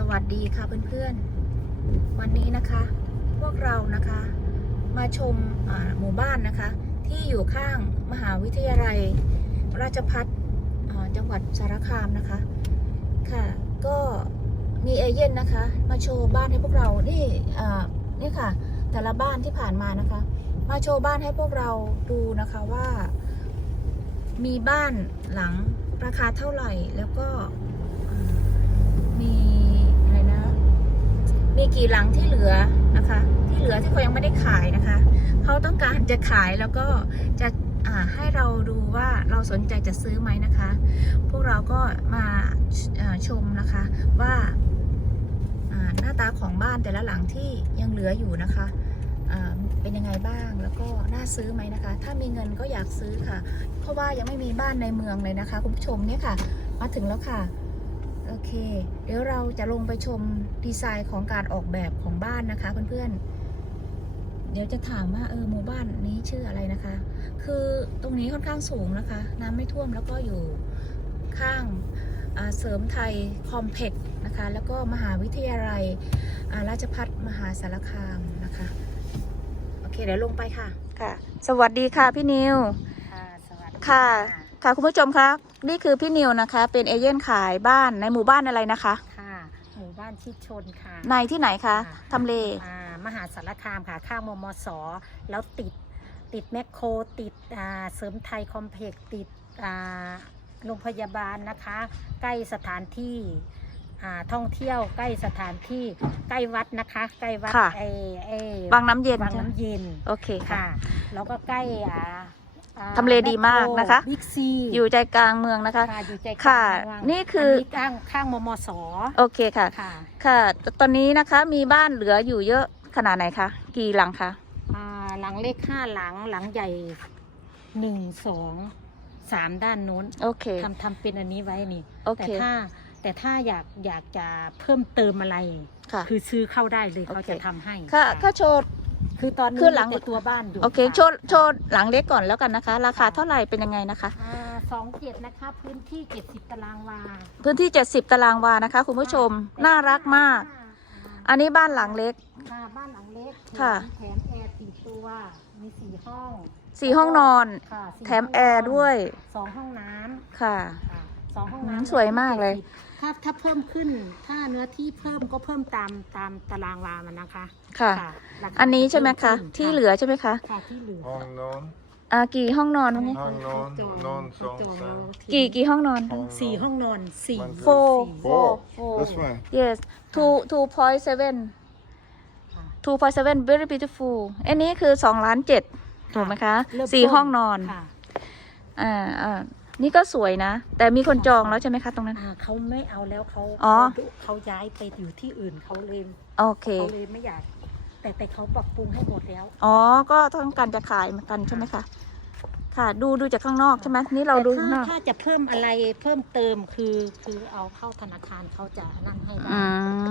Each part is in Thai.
สวัสดีค่ะเพื่อนๆ วันนี้นะคะ พวกเรานะคะมาชมหมู่บ้านนะคะ ที่อยู่ข้างมหาวิทยาลัย ราชพัฒจังหวัดสารคามนะคะค่ะ ก็มีเอเย่นนะคะ มาโชว์บ้านให้พวกเรานี่นี่ค่ะ แต่ละบ้านที่ผ่านมานะคะ มาโชว์บ้านให้พวกเราดูนะคะว่า มีบ้านหลังราคาเท่าไหร่แล้วก็ มีอะไรนะ มีกี่หลังที่เหลือนะคะ ที่เหลือที่เขายังไม่ได้ขายนะคะเขาต้องการจะขายแล้วก็จะให้เราดูว่าเราสนใจจะซื้อไหมนะคะ พวกเราก็มาชมนะคะว่าหน้าตาของบ้านแต่ละหลังที่ยังเหลืออยู่นะคะเป็นยังไงบ้างแล้วก็น่าซื้อไหมนะคะ ถ้ามีเงินก็อยากซื้อค่ะ เพราะว่ายังไม่มีบ้านในเมืองเลยนะคะ คุณผู้ชมเนี่ยค่ะ มาถึงแล้วค่ะ โอเค เดี๋ยวเราจะลงไปชมดีไซน์ของการออกแบบของบ้านนะคะเพื่อนๆ เดี๋ยวจะถามว่าเออหมู่บ้านนี้ชื่ออะไรนะคะ คือตรงนี้ค่อนข้างสูงนะคะ น้ำไม่ท่วมแล้วก็อยู่ข้างอ่าเสริมไทยคอมเพล็กซ์นะคะ แล้วก็มหาวิทยาลัยอ่าราชพัฒมหาสารคามนะคะ โอเคเดี๋ยวลงไปค่ะ ค่ะ สวัสดีค่ะพี่นิว ค่ะ สวัสดีค่ะ ค่ะคุณผู้ชมคะนี่คือพี่นิวนะคะ เป็นเอเย่นขายบ้านในหมู่บ้านอะไรนะคะ ค่ะ หมู่บ้านชิดชนค่ะในที่ไหนคะค่ะทำเลอ่ามหาสารคามค่ะ ข้างมมสแล้วติดติดแมคโครติดอ่าเสริมไทยคอมเพล็กซ์ติดอ่าโรงพยาบาลนะคะ ใกล้สถานที่อ่าท่องเที่ยวใกล้สถานที่ใกล้วัดนะคะ ใกล้วัดค่ะไอไอวังน้ำเย็นวังใช่ไหมน้ำเย็นโอเคค่ะค่ะแล้วก็ใกล้อ่าอ่า ทำเลดีมากนะคะ บิ๊กซีอยู่ใจกลางเมืองนะคะ ค่ะอยู่ใจกลางค่ะ เมืองนี่คืออนนี้ข้างข้างมมสโอเคค่ะ ค่ะค่ะ ตอนนี้นะคะมีบ้านเหลืออยู่เยอะขนาดไหนคะ กี่หลังคะ อ่าหลังเล็กห้าหลังหลังใหญ่หนึ่งสองสามด้านนู้นโอเค ทำทำเป็นอันนี้ไว้นี่ โอแต่เค ถ้าแต่ถ้าอยากอยากจะเพิ่มเติมอะไร ค่ะ คือซื้อเข้าได้เลยโอเคเขาจะทำให้ค่ะค่ะค่าโชว์ คือตอนนี้คือหลัง มีแต่ตัวบ้านอยู่โอเคค่ะโชว์โชว์หลังเล็กก่อนแล้วกันนะคะ ราคาเท่าไหร่เป็นยังไงนะคะสองเจ็ดนะคะ พื้นที่เจ็ดสิบตารางวาพื้นที่ 70 ตารางวานะคะ คุณผู้ชมน่ารักมาก อันนี้บ้านหลังเล็กค่ะบ้านหลังเล็กค่ะ แถมแอร์สี่ตัว มีสี่ห้องสี่ห้องนอน ค่ะสี่แถมแอร์ด้วยสองห้องน้ำค่ะค่ะสองห้องอืมน้ำสวยมากเลย ถ้าถ้าเพิ่มขึ้น ถ้าเนื้อที่เพิ่มก็เพิ่มตามตามตารางวามันนะคะค่ะ ราคาอันนี้ใช่ไหมคะ เพิ่ขึ้นที่เหลือใช่ไหมคะค่ะที่เหลือห้องนอน อ่ากี่ห้องนอนวะเนี่ยห้องนอนนอนสองจสามกี่กี่ห้องนอน ห้องสี่ห้องนอนสี่มัน Four สี่ Four Four. This one. yes two two point seven ค่ะ two point seven very beautiful อันนี้คือสองล้านเจ็ดถูกไหมคะเริ่มสี่ต้นห้องนอน ค่ะ อ่าอ่า นี่ก็สวยนะ แต่มีคนจองแล้วใช่ไหมคะตรงนั้น อ่าเขาไม่เอาแล้วเขาอ๋อ เขาเขาย้ายไปอยู่ที่อื่นเขาเลยโอเค เขาเลยไม่อยาก แต่แต่เขาปรับปรุงให้หมดแล้วอ๋อ ก็ต้องการจะขายเหมือนกันใช่ไหมคะ ค่ะ ดูดูจากข้างนอกใช่ไหมนี่เราดูแต่ข้างนถ้าอก ถ้าจะเพิ่มอะไรเพิ่มเติมคือคือเอาเข้าธนาคารเขาจะนั่นให้ได้อื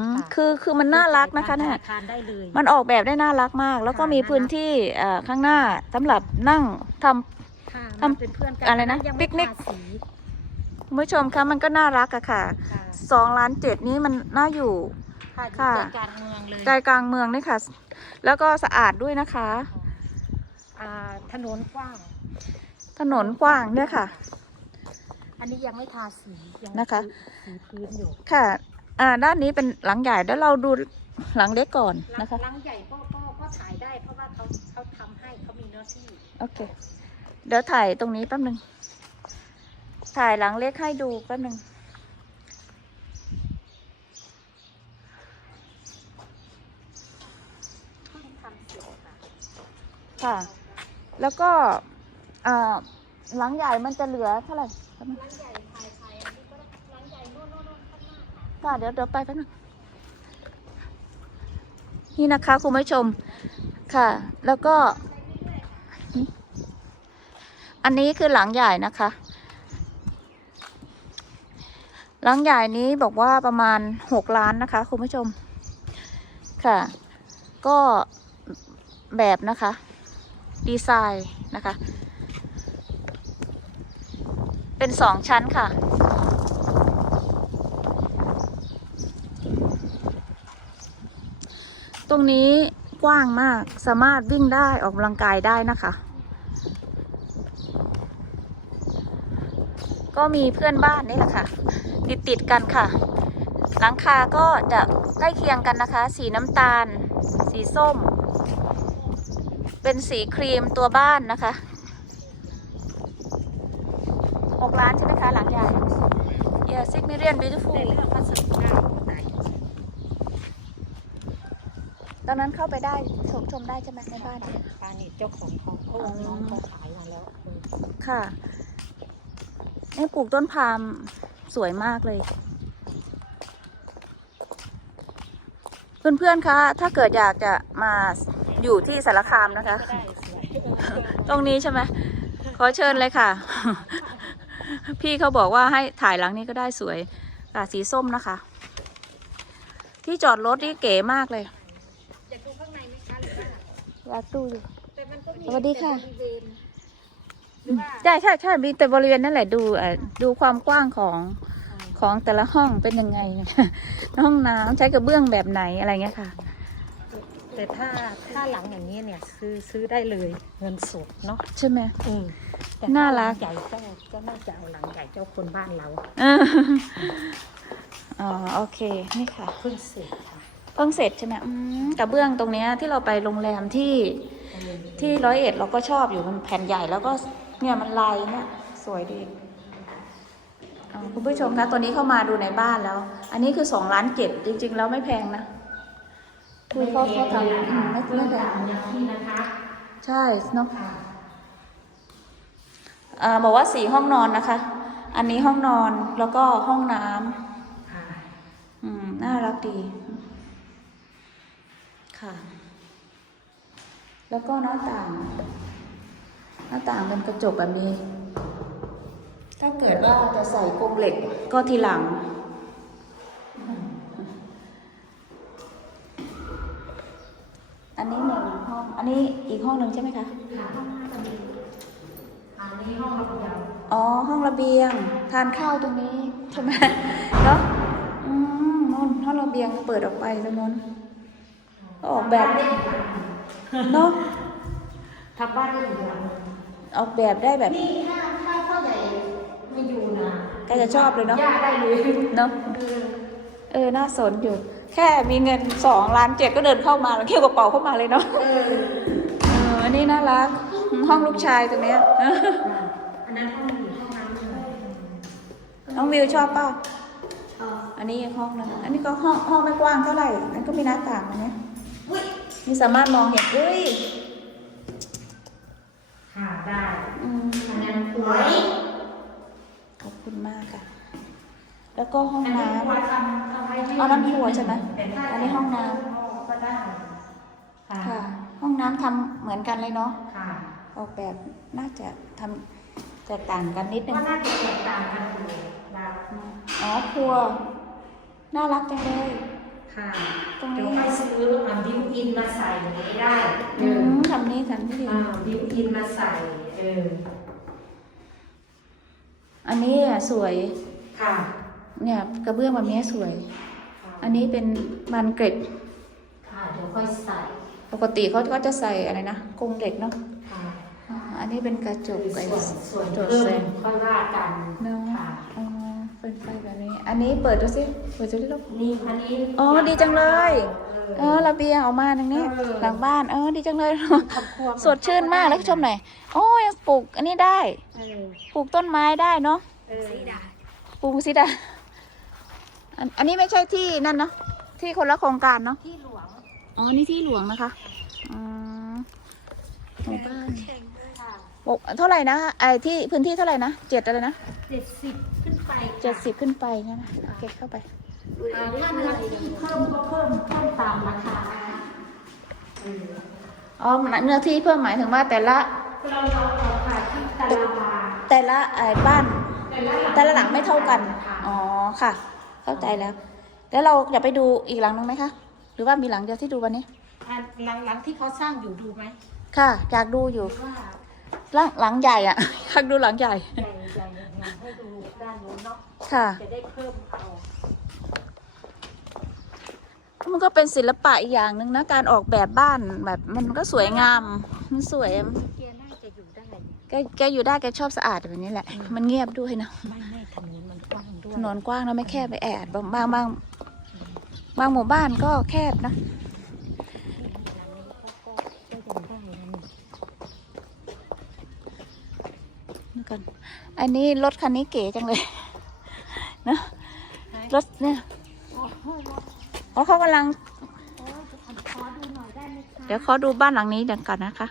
มค่ะคือคือมันน่ารักนะคะเนี่ยธนาคารได้เลย มันออกแบบได้น่ารักมาก แล้วก็ค่ะมีน่ารักพื้นที่เอ่อข้างหน้าสำหรับนั่งทำ ค่ะทำมาเป็นเพื่อนกันอะไรนะยังปิไม่กนิก ทาสีคุณผู้ชมคะมันก็น่ารักอะค่ะค่ะสองล้านเจ็ดนี้มันน่าอยู่ ค่ะอยู่ค่ะ ใจกลางเมืองเลยใจกลางเมืองนี่ค่ะ แล้วก็สะอาดด้วยนะคะ อ่าถนนกว้างถนนกว้างเนี่ยค่ะ อันนี้ยังไม่ทาสียังนะคะ สีพื้นอยู่ค่ะอ่าด้านนี้เป็นหลังใหญ่แล้วเราดูหลังเล็กก่อนหลังนะคะหลังใหญ่ก็ก็ก็ถ่ายได้เพราะว่าเขาเขาทำให้เขามีเนื้อที่โอเค เดี๋ยวถ่ายตรงนี้แป๊บหนึ่งถ่ายหลังเล็กให้ดูแป๊บหนึ่งค่ะ แล้วก็หลังใหญ่มันจะเหลือเท่าไหร่หลังใหญ่ถ่ายถ่ายอันนี้ก็หลังใหญ่โน่นโน่นข้างหน้าค่ะค่ะเดี๋ยวเดี๋ยวไปแป๊บนึงนี่นะคะคุณผู้ชมค่ะ แล้วก็ อันนี้คือหลังใหญ่นะคะ หลังใหญ่นี้บอกว่าประมาณหกล้านนะคะคุณผู้ชม ค่ะ ก็แบบนะคะ ดีไซน์นะคะ เป็นสองชั้นค่ะตรงนี้กว้างมากสามารถวิ่งได้ออกกำลังกายได้นะคะ ก็มีเพื่อนบ้านนี่แหละค่ะ ติดติดๆกันค่ะ หลังคาก็จะใกล้เคียงกันนะคะ สีน้ำตาล สีส้ม เป็นสีครีมตัวบ้านนะคะหกล้านใช่ไหมคะหลังใหญ่ Yeah, six million beautiful ในเรื่องพัสดุได้ไหนตอนนั้นเข้าไปได้ชมชมได้ใช่ไหมในบ้านปานี่เจ้าของเขาเขาเอาน้องเขาขายมาแล้วอืมค่ะ นี่ปลูกต้นพาล์มสวยมากเลย เพื่อนๆคะ ถ้าเกิดอยากจะมาอยู่ที่สารคามนะคะก็ได้สวยตรงนี้ใช่ไหมขอเชิญเลยค่ะ พี่เขาบอกว่าให้ถ่ายหลังนี้ก็ได้สวยค่ะสีส้มนะคะ ที่จอดรถนี่เก๋มากเลย อยากดูข้างในไหมคะหรือว่าอยากดูอยู่แต่มันก็มีสวัสดีค่ะ ใช่ใช่ใช่มีแต่บริเวณนั่นแหละดูเอ่อดูความกว้างของของแต่ละห้องเป็นยังไง ห้องน้ำใช้กระเบื้องแบบไหนอะไรเงี้ยค่ะ แต่ถ้าถ้าหลังอย่างนี้เนี่ย ซื้อซื้อได้เลยเงินสดเนาะใช่ไหมอืมแต่น่ารักถ้หลังใหญ่เจ้าก็น่าจะเอาหลังใหญ่เจ้าคนบ้านเราเอออ๋อโอเคนี่ค่ะเพิ่งเสร็จค่ะเพิ่งเสร็จใช่ไหมอืมกระเบื้องตรงเนี้ยที่เราไปโรงแรมที่ที่ร้อยเอ็ดเราก็ชอบอยู่มันแผ่นใหญ่แล้วก็ เนี่ยมันลายเนี่ยสวยดีอ๋อคุณผู้ชมคะตัวนี้เข้ามาดูในบ้านแล้ว อันนี้คือสองล้านเจ็ดจริง ๆ แล้วไม่แพงนะคือเขาเขาทำอืมไม่ไม่แพงนี่นะคะใช่เนาะอ่าบอกว่าสี่ห้องนอนนะคะ อันนี้ห้องนอนแล้วก็ห้องน้ำค่ะอืมน่ารักดีค่ะ แล้วก็หน้าต่าง หน้าต่างเป็นกระจกแบบนี้ ถ้าเกิดว่าจะใส่กรงเหล็กก็ทีหลัง อันนี้หนึ่งห้อง อันนี้อีกห้องหนึ่งใช่ไหมคะค่ะห้องน่าจะมีอันนี้ห้องระเบียง อ๋อ ห้องระเบียง ทานข้าวตรงนี้ใช่ไหมเนาะอืมนู่นห้องระเบียงเปิดออกไปตรงนู้นออกแบบเนาะทำบ้านได้อีกหลัง ออกแบบได้แบบ นี่ถ้าถ้าพ่อใหญ่ไม่อยู่นะก็จะชอบเลยเนาะย่าได้เลยเนาะ เออ น่าสนอยู่ แค่มีเงินสองล้านเจ็ดก็เดินเข้ามาแล้วเขี่ยวกระเป๋าเข้ามาเลยเนาะ เออเออ อันนี้น่ารัก ห้องลูกชายตรงเนี้ย อันนั้นห้องอยู่ห้องน้ำเลยน้องวิวชอบเปล่า เอออันนี้อีกห้องหนึงอันนี้ก็ห้องห้องไม่กว้างเท่าไหร่อันก็มีหน้าต่างนะเนี่ยนี่สามารถมองเห็นอุ้ย ค่ะได้อืมอันนั้นครัวขอบคุณมากค่ะ แล้วก็ห้องอันนี้น้ำครัวทำทำให้ให้เอานั้นครัวใช่ไหมแต่ถ้าอันนี้ห้องน้ำก็ได้ค่ะ ห้องน้ำทำเหมือนกันเลยเนาะค่ะออกแบบน่าจะทำแตกต่างกันนิดนึงก็น่าจะแตกต่างกันอยู่แบบอ๋อครัว น่ารักจังเลย ค่ะตรงนี้เดี๋ยวค่อยซื้ออ่าบิวอินมาใส่อย่างนี้ได้เออือมทำนี้ทำนี่ดีอ่าบิวอินมาใส่เอออันนี้อะสวย ค่ะเนี่ยกระเบื้องแบบนี้สวยอันนี้เป็นบานเกร็ด ค่ะเดี๋ยวค่อยใส่ปกติเขาก็จะใส่อะไรนะกรงเหล็กเนาะค่ะอ่าอันนี้เป็นกระจกไอ้ส่วนส่วนจดเพิ่แสมงค่อยว่ากัน เนา อันนี้เปิดดูสิเปิดดูดิลูก นี่อันนี้อ๋อดีจังเลย เอเอออระเบียงออกมาตรงนี้ เออ หลังบ้าน เออดีจังเลยทำครัวสดชื่นมากแล้วชมหน่อยโอ้ยังปลูกอันนี้ได้ เออปลูกต้นไม้ได้เนาะ เออปลูกสิดาอันอันนี้ไม่ใช่ที่นั่นเนาะ ที่คนละโครงการเนาะ ที่หลวงอ๋อ นี่ที่หลวงนะคะอืมหมู่บ้านค่ะบอกเท่าไหร่นะไอ้ที่พื้นที่เท่าไหร่นะเจ็ดอะไรนะเจ็ดสิบขึ้น ไปค่ะเจ็ดสิบขึ้นไปนั่นนะเก็บเข้าไปอ่าถ้าเนื้อที่เพิ่มก็เพิ่มเพิ่มตามราคาเอออ๋อเนื้อที่เพิ่มหมายถึงว่าแต่ละเราเราเราขายที่ตารางวาแต่ละไอ้บ้าน แต่ละหลังแต่ละหลังไม่เท่ากันค่ะอ๋อค่ะ เข้าใจแล้ว แล้วเราอยากไปดูอีกหลังนึงไหมคะ หรือว่ามีหลังเดียวที่ดูวันนี้ อะหลังหลังที่เขาสร้างอยู่ดูไหมค่ะ อยากดูอยู่ว่าหลังหลังใหญ่อะ อยากดูหลังใหญ่ ใหญ่ใหญ่ งานให้ดูด้านนู้นเนาะค่ะ จะได้เพิ่มเอามันก็เป็นศิลปะอีกอย่างหนึ่งนะ การออกแบบบ้านแบบมันก็สวยงาม มันสวยเกียร์น่าจะอยู่ได้แกแกอยู่ได้แกชอบสะอาดแบบนี้แหละ มันเงียบด้วยนะไม่ไม่ถนนมันกว้างด้วยถนนกว้างนะไม่แคบไปแอดบางบางบางบางหมู่บ้านก็แคบนะ หลังนี้ก็ก็ก็ยังได้นะนี่ นี่ก่อน อันนี้รถคันนี้เก๋จังเลยนะรถเนี่ยโอ้โหอ๋อเขากำลังโอ้ยขอดูหน่อยได้ไหมคะเดี๋ยวขอดูบ้านหลังนี้เดี๋ยวก่อนนะคะ